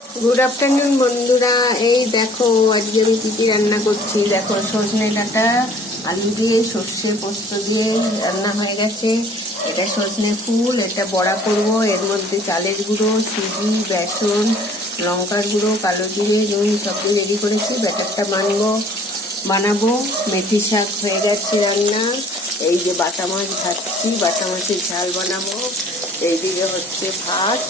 Good afternoon বন্ধুরা। এই দেখো আজকে আমি কি কি রান্না করছি। দেখো সজনে ডাঁটা আলু দিয়ে সর্ষে পোস্ত দিয়ে রান্না হয়ে গেছে। এটা সজনে ফুল, এটা বড়া করব। এর মধ্যে চালের গুঁড়ো, সুজি, বেসন, লঙ্কার গুঁড়ো, কালো জিরে, নুন সব দিয়ে রেডি করেছি। ব্যাটারটা বানাবো। মেথি শাক হয়ে গেছে রান্না। এই যে বাটা মাছ ভাজছি, বাটা মাছের ঝাল বানাবো। এইদিকে হচ্ছে ভাত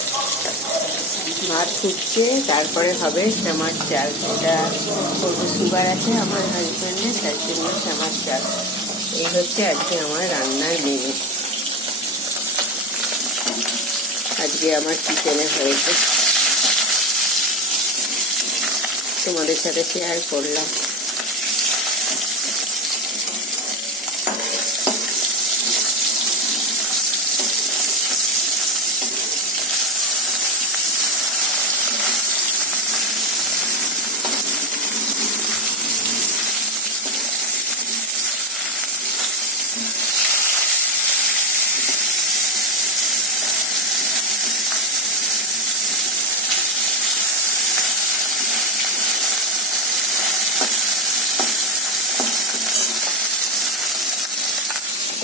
ফুটছে, তারপরে হবে শ্যামার চাল। এটা করবো, সুগার আছে আমার হাজব্যান্ডের, তার জন্য শ্যামার চাল। এই হচ্ছে আজকে আমার রান্নার মেনু। আজকে আমার কিচেনে হয়েছে, তোমাদের সাথে শেয়ার করলাম।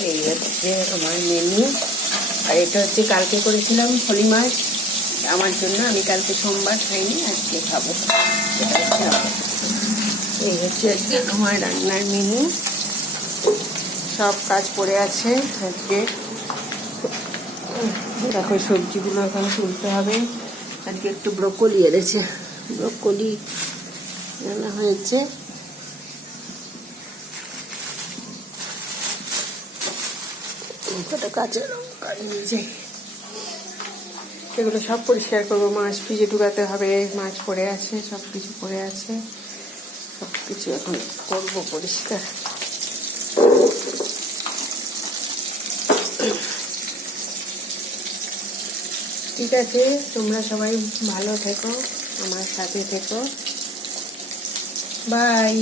এই হচ্ছে আমার মেনু। আর এটা হচ্ছে কালকে করেছিলাম ফলি মাছ আমার জন্য। আমি কালকে সোমবার খাইনি, আজকে খাবো। এই হচ্ছে আজকে আমার রান্নার মেনু। সব কাজ পড়ে আছে আজকে। দেখো সবজিগুলো এখন তুলতে হবে। আজকে একটু ব্রোকলি এনেছে, ব্রোকলি রান্না হয়েছে। কটা কাঁচা লঙ্কা নিয়ে যাই, এগুলো সব পরিষ্কার করবো। মাছ ফ্রিজে ঢুকাতে হবে, মাছ পড়ে আছে, সব কিছু পড়ে আছে, সব কিছু এখন করবো পরিষ্কার। ঠিক আছে, তোমরা সবাই ভালো থেকো, আমার সাথে থেকো। বাই।